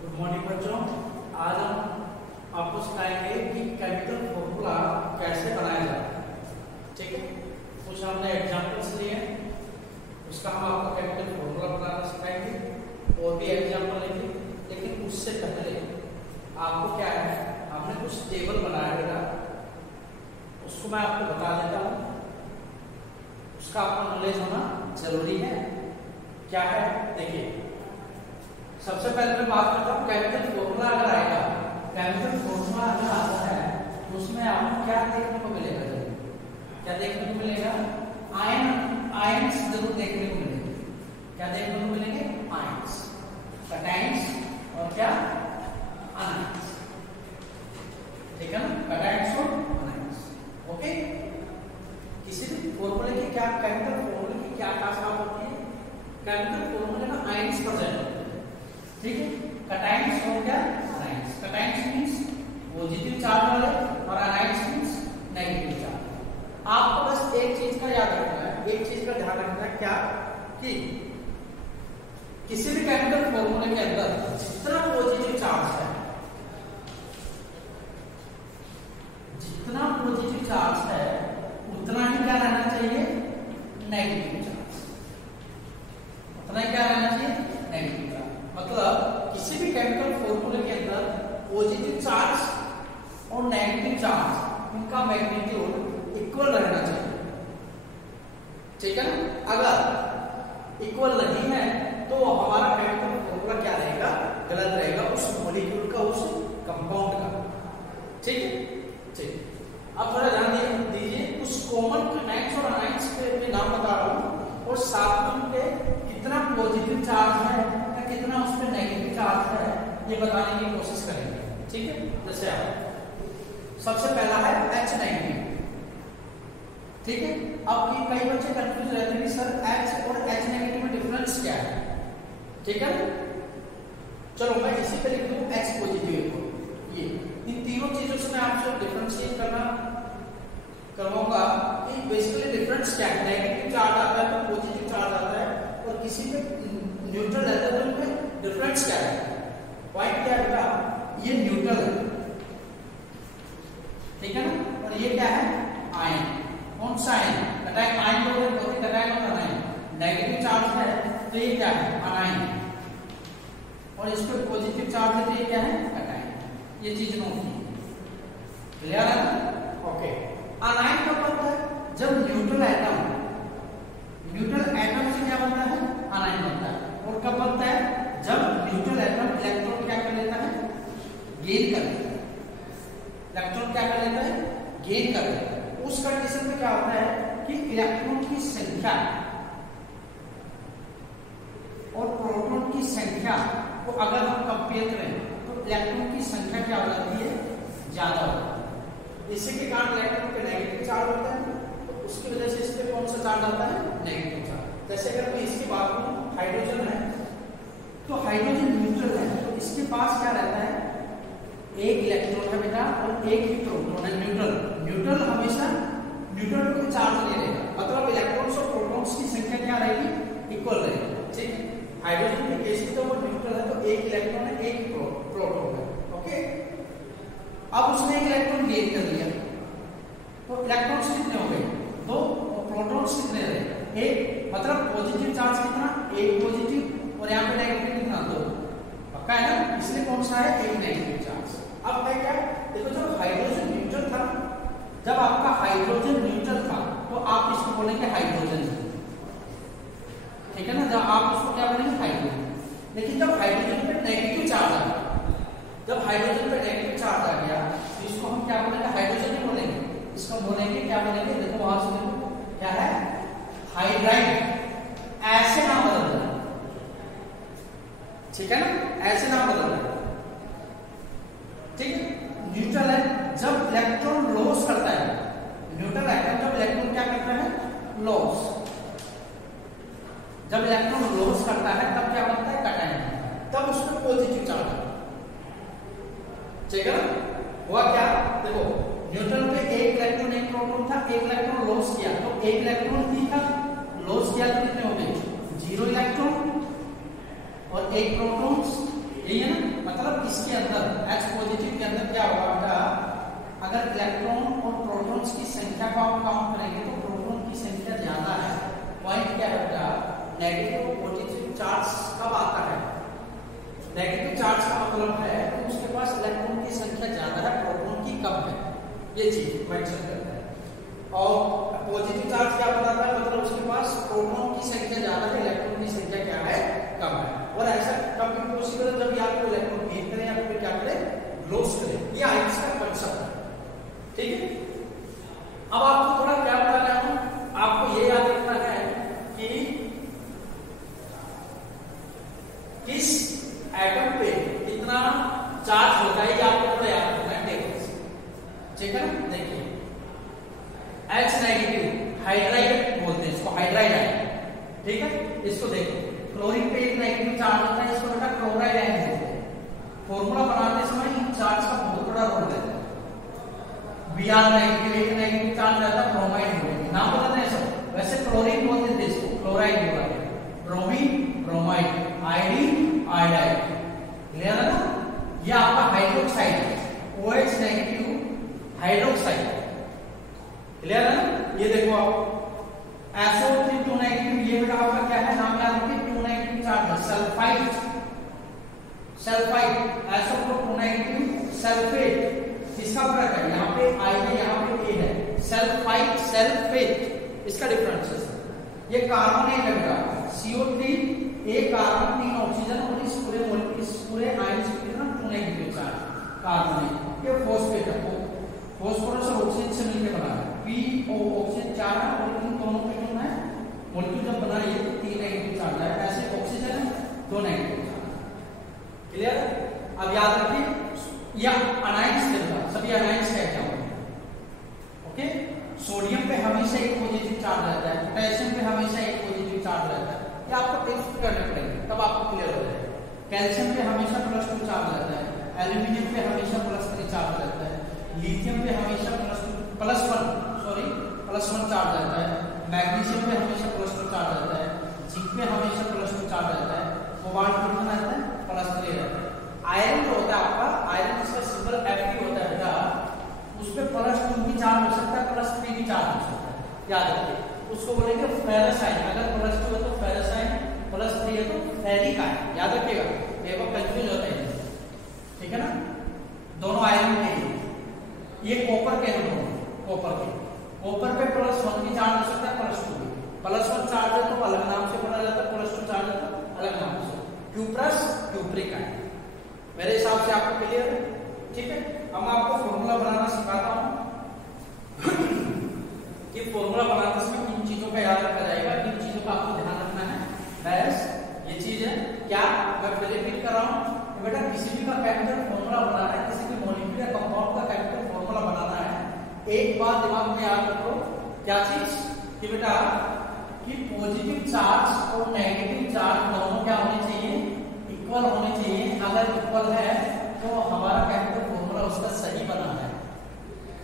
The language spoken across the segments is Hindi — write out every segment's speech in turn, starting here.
गुड मॉर्निंग बच्चों। आज हम आपको सिखाएंगे कि केमिकल फॉर्मूला कैसे बनाया जाता है। ठीक है, कुछ हमने एग्जांपल्स लिए हैं, उसका हम आपको केमिकल फॉर्मूला बनाना सिखाएंगे और भी एग्जांपल लेंगे। लेकिन उससे पहले आपको क्या है, हमने कुछ टेबल बनाया है, उसको मैं आपको बता देता हूँ। उसका आपको नॉलेज होना जरूरी है। क्या है देखिए, सबसे पहले मैं बात करता हूँ केमिकल फॉर्मूला अगर आएगा, केमिकल फॉर्मूला अगर आता है तो उसमें आपको क्या देखने को मिलेगा? क्या देखने को मिलेगा? आयंस जरूर देखने को मिलेंगे। क्या देखने को मिलेंगे? आयंस, कैटायंस और क्या आनायंस। ठीक है ना, कैटायंस और आनायंस। ओके, किसी भी फॉर्मूले की क्या, केमिकल फॉर्मूले की क्या खास बात होती है? केमिकल फॉर्मूले में आयंस प्रेजेंट, ठीक है, कैटायंस और क्या आनायंस। कैटायंस मींस पॉजिटिव चार्ज वाले और आनायंस मींस नेगेटिव चार्ज। आपको बस एक चीज का याद रखना है, एक चीज का ध्यान रखना है, क्या कि किसी भी केमिकल फॉर्मूले के अंदर जितना पॉजिटिव चार्ज है, जितना पॉजिटिव चार्ज है उतना ही क्या रहना चाहिए? Negative charge. उतना ही क्या रहना चाहिए? Negative charge. मतलब किसी भी केमिकल फॉर्मूले के अंदर पॉजिटिव चार्ज और नेगेटिव चार्ज इनका मैग्नीट्यूड इक्वल रहना चाहिए। ठीक है ना? अगर इक्वल नहीं है तो हमारा केमिकल फॉर्मूला क्या रहेगा? गलत रहेगा, उस मॉलिक्यूल का, उस कंपाउंड का। ठीक है, ठीक। अब थोड़ा ध्यान दीजिए, उस कॉमन कैटायंस और आनायंस के नाम बता रहा हूं और साथ में उनके कितना पॉजिटिव चार्ज है या कितना उसमें नेगेटिव चार्ज है ये बताने की कोशिश करेंगे। ठीक है, जैसे आप सबसे पहला है H नेगेटिव। ठीक है, अब ये कई बच्चे कंफ्यूज रहते हैं कि सर H और H नेगेटिव में डिफरेंस क्या है? ठीक है, चलो मैं इसी पे लिख दूं H पॉजिटिव को। ये इन तीनों चीजों से मैं आपसे डिफरेंशिएट करवाऊंगा कि बेसिकली डिफरेंस क्या है। नेगेटिव चार्ज आता है तो पॉजिटिव चार्ज आता है, और किसी पे न्यूट्रल रहता है तो इनमें डिफरेंस क्या है? पॉइंट क्या है? ये न्यूट्रल है, ठीक है ना, और ये क्या है? आयन। कौन सा आयन? कैटायन। आयन को बोलते हैं कैटायन और आनायन। नेगेटिव चार्ज है तो ये क्या है? आनायन, और इस पे पॉजिटिव चार्ज है तो ये क्या है? कैटायन। ये चीज नोट कीजिए, क्लियर है ना? ओके। आनायन कब बनता है? जब न्यूट्रल एटम से क्या बनता है? आनायन बनता है। और कब बनता है? जब न्यूट्रल एटम इलेक्ट्रॉन क्या कर लेता है? गेन कर लेता है। इलेक्ट्रॉन क्या कर लेता है? गेन कर लेता है। उस कंडीशन में क्या होता है कि इलेक्ट्रॉन की संख्या और प्रोटॉन की संख्या को अगर हम कंपेयर करें तो इलेक्ट्रॉन की संख्या क्या हो जाती है? ज्यादा होती है। इसी के कारण इलेक्ट्रॉन पे नेगेटिव चार्ज होता है, तो उसकी वजह से इस पे कौन सा चार्ज आता है? Negative charge. जैसे अगर मैं इसकी बात करूं, हाइड्रोजन है तो हाइड्रोजन न्यूट्रल है, तो इसके पास क्या रहता है? एक इलेक्ट्रॉन है बेटा और एक ही प्रोटॉन है। न्यूट्रल हमेशा न्यूट्रल को चार्ज ले लेगा, मतलब इलेक्ट्रॉन्स और प्रोटॉन्स की संख्या क्या रहेगी? इक्वल रहेगी। ठीक, हाइड्रोजन के केस में तो वो न्यूट्रल है तो एक इलेक्ट्रॉन है, एक प्रोटॉन है। ओके, अब उसने एक इलेक्ट्रॉन गेन कर लिया तो इलेक्ट्रॉन्स कितने हो गए? 2, और प्रोटॉन्स कितने रहे? 1। मतलब पॉजिटिव चार्ज कितना? 1 पॉजिटिव, और यहाँ पे नेगेटिव कितना? 2। पक्का है ना? इसलिए कौन सा है? 1 नेगेटिव चार्ज। अब है क्या? देखो, जब हाइड्रोजन न्यूट्रल था, जब आपका हाइड्रोजन न्यूट्रल था तो आप इसको बोलेंगे हाइड्रोजन। ठीक है ना, जब आप उसको क्या बोलेंगे? हाइड्रोजन। लेकिन जब हाइड्रोजन पे नेगेटिव चार्ज आ गया, जब हाइड्रोजन पे नेगेटिव चार्ज आ गया तो इसको हम क्या बोलेंगे? हाइड्रोजन ही बोलेंगे। इसको बोलेंगे क्या बोलेंगे? देखो वहां से देखो क्या है? हाइड्राइड। ऐसे नाम बदल देना, ठीक है ना? ऐसे नाम बदल देना। ठीक है, न्यूट्रल है जब इलेक्ट्रॉन लॉस करता है, न्यूट्रल एटम जब इलेक्ट्रॉन क्या करता है? लॉस। जब इलेक्ट्रॉन लॉस करता है तब क्या बनता है? कैटायन। तब उसमें पॉजिटिव चार्ज है। ठीक है ना? हुआ क्या? देखो, न्यूट्रल पे एक इलेक्ट्रॉन एक प्रोटॉन था, एक इलेक्ट्रॉन लॉस किया तो एक इलेक्ट्रॉन ही था, लॉस किया तो कितने हो गए? 0 इलेक्ट्रॉन और एक प्रोटॉन यही है ना, मतलब इसके अंदर H पॉजिटिव के अंदर क्या होगा बेटा, अगर इलेक्ट्रॉन और प्रोटॉन्स की संख्या को आप काउंट करेंगे तो प्रोटॉन की संख्या ज्यादा है। पॉइंट क्या है बेटा, नेगेटिव और पॉजिटिव चार्ज कब आता है, नेगेटिव चार्ज का मतलब है कि उसके पास इलेक्ट्रॉन की संख्या ज्यादा है, प्रोटॉन की कम है, ये चीज मेंशन करता है। और पॉजिटिव चार्ज क्या बताता है, मतलब उसके पास प्रोटॉन की संख्या ज्यादा है, इलेक्ट्रॉन की संख्या क्या है, कम है। और ऐसा कब पॉसिबल है, जब आपको इलेक्ट्रॉन गेन करें या फिर क्या करें, लॉस करें। ये आइंस का कांसेप्ट है, ठीक है। अब आपको थोड़ा क्या बताना है, आपको ये याद रखना है कि किस एटम पे कितना चार्ज होता है, ये आपको थोड़ा याद रखना है टेबल से, ठीक है ना। देखिए H नेगेटिव हाइड्राइड बोलते हैं इसको, हाइड्राइड आयन, ठीक है। इसको देखो, क्लोरीन पे एक नेगेटिव चार्ज होता है, इसको बेटा क्लोराइड आयन बोलते हैं। फॉर्मूला बनाते समय इन चार्ज का बहुत बड़ा रोल रहता है। Br नेगेटिव एक नेगेटिव चार्ज रहता है, ब्रोमाइड बोलते, नाम बताते हैं सब। वैसे क्लोरीन बोलते थे इसको, क्लोराइड बोला है, bromine bromide, iodine iodide, clear है ना। ये आपका हाइड्रोक्साइड है, OH नेगेटिव हाइड्रोक्साइड, क्लियर है ना। ये देखो आप SO3 2 नेगेटिव, ये बेटा आपका क्या है, नाम याद रखिए, 2 नेगेटिव चार्ज है, sulphide, sulphide, SO4 2 negative, sulphate, इसका फर्क है, यहाँ पे I है, यहाँ पे A है, सल्फाइड सल्फेट, इसका डिफरेंस है। ये कार्बोनेट है बेटा, CO3 एक कार्बन 3 ऑक्सीजन, और इस पूरे आयन से कितना 2 नेगेटिव चार्ज कार्बोनेट। ये फॉस्फेट है, फास्फोरस और ऑक्सीजन से मिलकर बना है, PO ऑक्सीजन 4 है, और इन दोनों पे कितना है मॉलिक्यूल जब बना ये तो 3 नेगेटिव चार्ज है, ऐसे ऑक्सीजन है 2 नेगेटिव चार्ज, क्लियर। अब याद रखिए या अनाइंस के बाद सभी अनाइंस का एग्जांपल, ओके। सोडियम पे हमेशा एक पॉजिटिव चार्ज रहता है, पोटेशियम पे हमेशा एक पॉजिटिव चार्ज रहता है, ये आपको टेस्ट करने पड़ेंगे तब आपको क्लियर हो जाएगा। कैल्शियम पे हमेशा +2 चार्ज रहता है, एल्यूमिनियम पे हमेशा +3 चार्ज रहता है, लिथियम पे हमेशा +1 चार्ज रहता है, मैग्नीशियम पे हमेशा +2 चार्ज रहता है, जिंक पे हमेशा +2 चार्ज रहता है, कोबाल्ट पे कितना रहता है, +3 रहता है। आयरन जो होता है आपका, आयरन इसका सिंबल Fe होता है बेटा, उस पे +2 भी चार्ज हो सकता है, +3 भी चार्ज हो सकता है, याद रखिए। उसको बोलेंगे फेरस आयन, अगर +2 है तो फेरस आयन, +3 है तो फेरिक आयन, याद रखिएगा, ये वो कंफ्यूज होता है, ठीक है ना। दोनों आयन के ये कॉपर के हैं, कॉपर पे +1 भी चार्ज हो सकता है, +2 भी, +1 चार्ज है तो अलग नाम से पढ़ा जाता है, +2 चार्ज है तो अलग नाम से, क्यूप्रस क्यूप्रिक आयन। मेरे हिसाब से आपको क्लियर है, ठीक है। अब मैं आपको फॉर्मूला बनाना सिखाता हूं कि फॉर्मूला बनाते समय किन चीजों का याद रखा जाएगा, किन चीजों का आपको ध्यान रखना है। बस ये चीज है क्या, मैं फिर रिपीट कर रहा हूं, बेटा किसी भी का केमिकल फॉर्मूला बनाना है, किसी भी मॉलिक्यूल या कंपाउंड का केमिकल फॉर्मूला बनाना है, एक बात दिमाग में याद रखो, क्या चीज कि बेटा कि पॉजिटिव चार्ज और नेगेटिव चार्ज दोनों क्या होने चाहिए, इक्वल होने चाहिए। अगर इक्वल है तो हमारा केमिकल फॉर्मूला उसका सही बना है,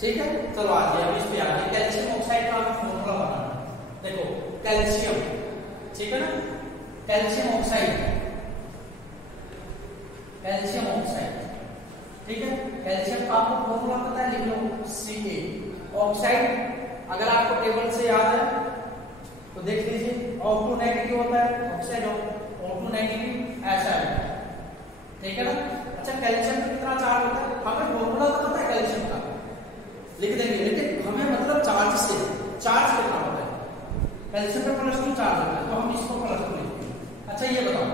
ठीक है। चलो आगे, अब इस पे आगे कैल्शियम ऑक्साइड का फॉर्मूला बनाना है। देखो कैल्शियम, ठीक है ना, कैल्शियम ऑक्साइड, कैल्शियम ऑक्साइड, ठीक है। कैल्शियम का आपको फॉर्मूला पता है, लिख लो Ca। ऑक्साइड अगर आपको टेबल से याद है तो देख लीजिए, O2 नेगेटिव होता है, ऑक्साइड O2 नेगेटिव ऐसा है, ठीक है ना। अच्छा कैल्शियम पे कितना चार्ज होता है, हमें फॉर्मूला तो पता है कैल्शियम का, लिख देंगे, लेकिन हमें मतलब चार्ज से चार्ज कितना होता है, कैल्शियम पे +2 चार्ज होता है तो हम इसको +2 लिखते हैं। अच्छा ये बताओ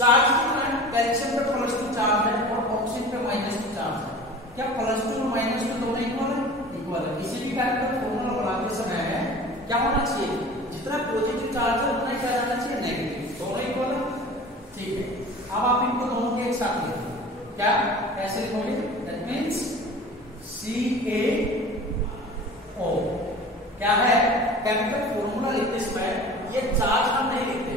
चार्ज कितना है, कैल्शियम पे +2 चार्ज है और ऑक्सीजन पे -2 चार्ज है, क्या +2 और -2 दोनों इक्वल है, इक्वल है। किसी भी केमिकल फॉर्मूला बनाते समय क्या होना चाहिए, जितना पॉजिटिव चार्ज है उतना ही क्या रहना चाहिए, नेगेटिव, दोनों इक्वल है, ठीक है। अब आप इनको दोनों के एक साथ लिखो, क्या कैसे लिखोगे, दैट मींस CaO क्या है, केमिकल फॉर्मूला लिखते समय ये चार्ज हम नहीं लिखते,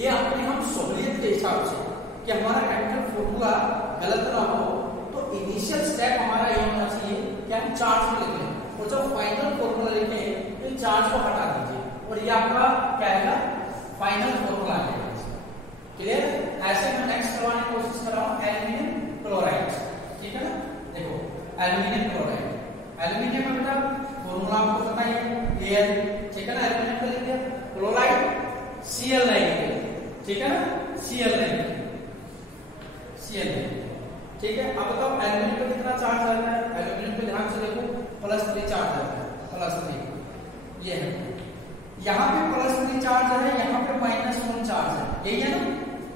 ये अपने हम सहूलियत के हिसाब से कि हमारा केमिकल फॉर्मूला गलत ना हो, तो इनिशियल स्टेप हमारा ये होना चाहिए कि हम चार्ज में लिख लें, और जब फाइनल फॉर्मूला लिखें तो चार्ज को हटा दीजिए, और ये आपका क्या है, फाइनल फॉर्मूला है, क्लियर। ऐसे में नेक्स्ट करवाने की कोशिश एल्यूमिनियम क्लोराइड। एल्यूमिनियम में बेटा फॉर्मूला आपको पता ही है, Al, ठीक है ना, एल्यूमिनियम का लिख दिया, क्लोराइड Cl नेगेटिव, ठीक है ना, Cl नेगेटिव, ठीक है। अब बताओ एल्यूमिनियम पे कितना चार्ज आता है, एल्यूमिनियम पे ध्यान से देखो +3 चार्ज आता है, +3 ये है, यहाँ पे +3 चार्ज है, यहाँ पे -1 चार्ज है, यही है ना।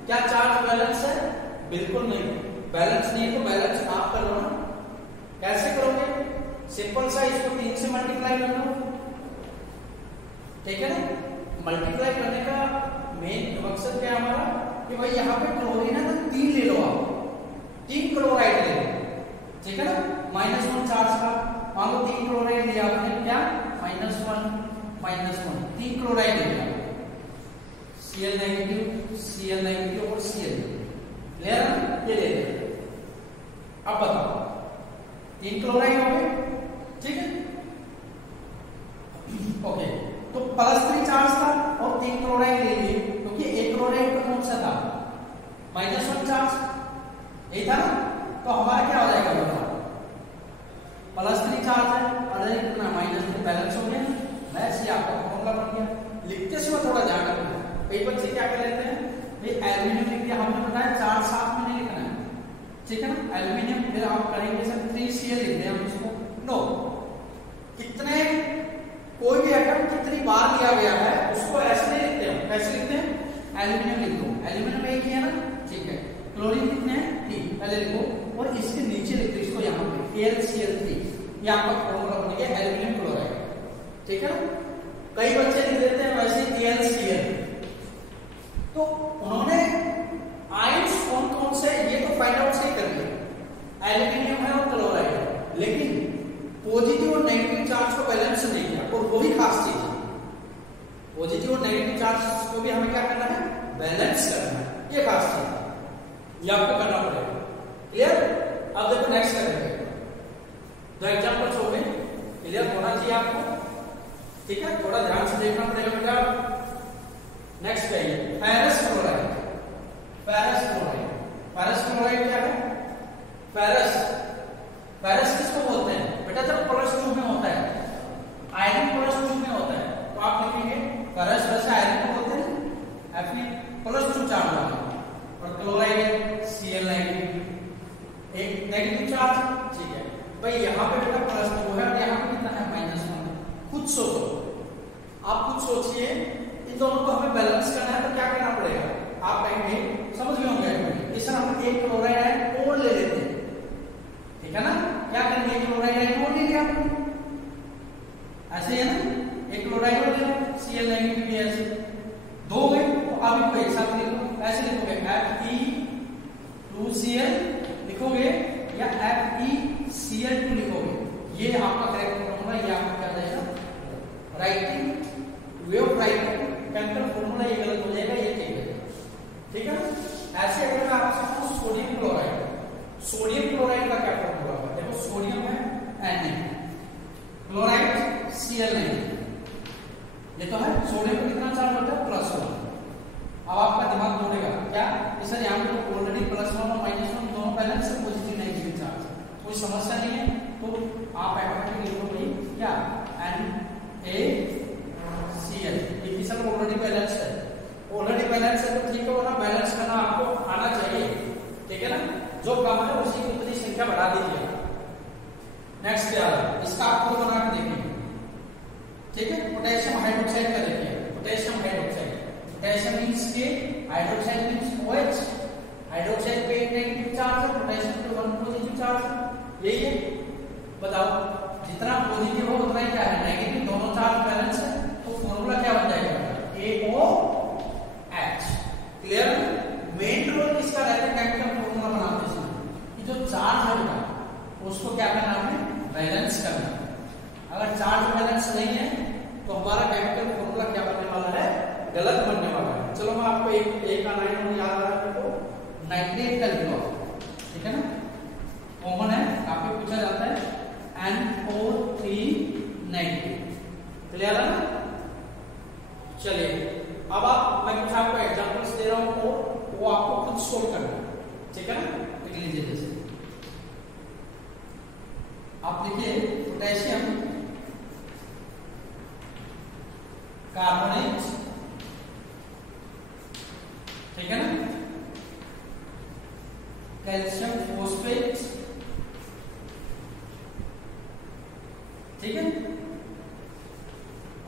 क्या चार्ज बैलेंस है? बिल्कुल नहीं, बैलेंस नहीं है, तो बैलेंस आप कर लो ना। कैसे करोगे? सिंपल सा, इसको 3 से मल्टीप्लाई कर लो, ठीक है ना। मल्टीप्लाई करने का मेन मकसद क्या है हमारा कि भाई यहाँ पे क्लोरीन है तो 3 ले लो आप, 3 क्लोराइड ले लो, ठीक है ना, -1 चार्ज का। मान लो 3 क्लोराइड लिया आपने, क्या -1 3 क्लोराइड लिया, Cl नेगेटिव और Cl, क्लियर है, ये ले लें। अब बताओ 3 क्लोराइड हो गए, ठीक है, ओके। तो +3 चार्ज था और 3 क्लोराइड ले लिए, क्योंकि एक क्लोराइड का कौन सा था, -1 चार्ज, यही था ना। तो हमारा क्या हो जाएगा बताओ, +3 चार्ज है और कितना -3 बैलेंस हो गया, बस ये आपका फॉर्मूला बन गया। लिखते समय थोड़ा ध्यान रखना, कई बच्चे क्या कर लेते हैं, भाई एल्यूमिनियम लिख दिया, हमने बताया चार्ज साथ में नहीं लिखना है, ठीक है ना। एल्यूमिनियम फिर आप करेंगे सर 3Cl लिख दें हम इसको, नो, कितने कोई भी आइटम कितनी बार लिया गया है उसको ऐसे नहीं लिखते हैं, कैसे लिखते हैं, एल्यूमिनियम लिख दो, एल्यूमिनियम एक ही है ना, ठीक है। क्लोरीन कितने हैं, 3, पहले लिखो, और इसके नीचे लिख दो इसको यहाँ पे AlCl3, ये आपका फॉर्मूला बन गया एल्यूमिनियम क्लोराइड, ठीक है ना। कई बच्चे लिख देते हैं वैसे AlCl, तो उन्होंने आयंस कौन कौन से ये तो फाइंड आउट से कर लिया, एल्यूमिनियम है और क्लोराइड है, लेकिन पॉजिटिव और नेगेटिव चार्ज को बैलेंस नहीं किया, और वो भी खास चीज है, पॉजिटिव और नेगेटिव चार्ज को भी हमें क्या करना है, बैलेंस करना है, ये खास चीज है, ये आपको करना पड़ेगा, क्लियर। अब देखो नेक्स्ट करेंगे, दो एग्जांपल्स हो गए, क्लियर होना चाहिए आपको, ठीक है, थोड़ा ध्यान से देखना पड़ेगा बेटा। नेक्स्ट है फेरस क्लोराइड, फेरस क्लोराइड क्या है, फेरस किसको बोलते हैं बेटा, जब +2 में होता है, आयरन +2 में होता है, तो आप लिखेंगे फेरस, वैसे आयरन को बोलते हैं Fe+2 चार्ज वाला, और क्लोराइड Cl नेगेटिव, एक नेगेटिव चार्ज, ठीक है भाई। यहाँ पे बेटा +2 है और यहाँ पे कितना है -1, खुद सोचो, आप खुद सोचिए, इन दोनों को हमें बैलेंस करना है तो क्या करना पड़ेगा, आप कहेंगे, समझ गए होंगे, इस तरह हम एक क्लोराइड है और ले लेते हैं, ठीक है ना। क्या करेंगे, क्लोराइड है और ले लिया, ऐसे है ना, एक क्लोराइड और ले लो, Cl नेगेटिव भी ऐसे, 2 गए, तो आप इनको एक साथ लिखो, ऐसे लिखोगे Fe2Cl लिखोगे या FeCl2 लिखोगे, ये आपका करेक्ट फॉर्मूला, ये आपका क्या जाएगा, writing way of writing chemical formula, ये गलत हो जाएगा, ये ठीक है, ठीक है। ऐसे अगर मैं आपसे पूछूं सोडियम क्लोराइड का क्या फॉर्मूला है, देखो सोडियम है Na, क्लोराइड Cl नहीं, ये तो है, सोडियम को कितना चार्ज होता है, +1। अब आपका दिमाग दौड़ेगा क्या, सर यहाँ पे ऑलरेडी +1 और -1 दोनों बैलेंस है, पॉजिटिव नेगेटिव चार्ज, कोई समस्या नहीं है, तो आप ऑटोमेटिक लिखो भाई क्या, NaCl, ये सर ऑलरेडी बैलेंस है, तो ठीक है, वरना बैलेंस करना आपको आना चाहिए, ठीक है ना, जो कम है उसी की उतनी संख्या बढ़ा दीजिए। नेक्स्ट क्या है, इसका आपको बना के देखिए, ठीक है। पोटेशियम हाइड्रोक्साइड का देखिए, पोटेशियम मींस के, हाइड्रोक्साइड मींस OH, हाइड्रोक्साइड पे एक नेगेटिव चार्ज है, पोटेशियम पे 1 पॉजिटिव चार्ज है, यही है। बताओ जितना पॉजिटिव हो उतना ही क्या है, नेगेटिव, दोनों चार्ज बैलेंस है, तो फॉर्मूला क्या बन जाएगा, AOH, क्लियर। मेन रोल किसका रहता है केमिकल फॉर्मूला बनाते समय, कि जो चार्ज है ना उसको क्या करना है, बैलेंस करना। अगर चार्ज बैलेंस नहीं है तो हमारा केमिकल फॉर्मूला क्या बनने वाला है, गलत बनने वाला है। चलो मैं आपको एक आनाइन याद आ रहा है, नाइट्रेट का लिखो, ठीक है ना, कॉमन है, काफी पूछा जाता है, NO3 नेगेटिव, क्लियर है ना। चलिए अब मैं कुछ आपको एग्जांपल्स दे रहा हूं और वो आपको खुद सोल्व करना है, ठीक है ना। देख लीजिए, जैसे कैल्शियम फॉस्फेट, ठीक है,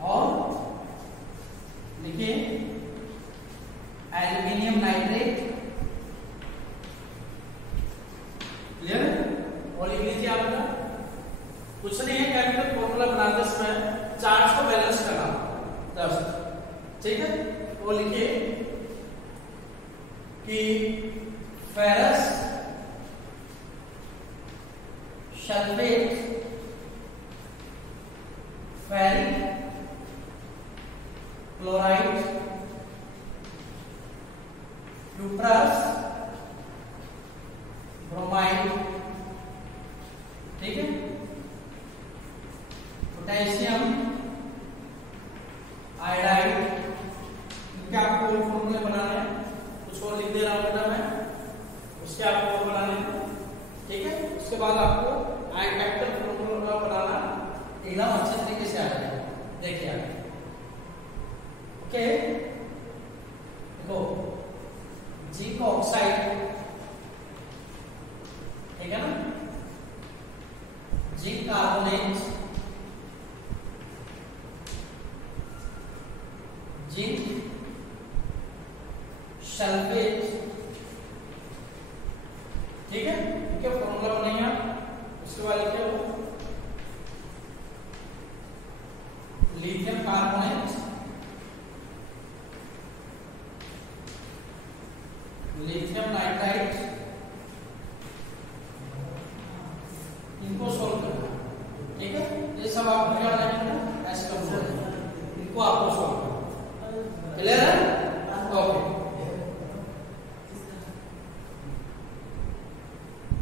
और लिखिए एल्यूमिनियम नाइट्रेट, क्लियर है। और लिख लीजिए आपका कुछ नहीं है, केमिकल फॉर्मूला बनाते समय चार्ज को बैलेंस करना 10, ठीक है। वो लिखिए कि ferrous sulphate, ferric chloride, cuprous bromide, ठीक है, पोटेशियम आयोडाइड, इनके आपको फॉर्मूले बनाने हैं, कुछ और लिख दे रहा हूं बेटा मैं, उसके आपको और बनाने हैं, ठीक है। उसके बाद आपको कैपिटल फॉर्मूला बनाना एकदम अच्छे तरीके से आ जाएगा, देखिए आगे, ओके। देखो जिंक ऑक्साइड, ठीक है ना, जिंक कार्बोनेट, जिंक सल्फेट, ठीक है, इनके फॉर्मूला बनेगा। उसके बाद लिखिए लिथियम कार्बोनेट, लिथियम नाइट्राइट, इनको सोल्व करना, ठीक है। ये सब आप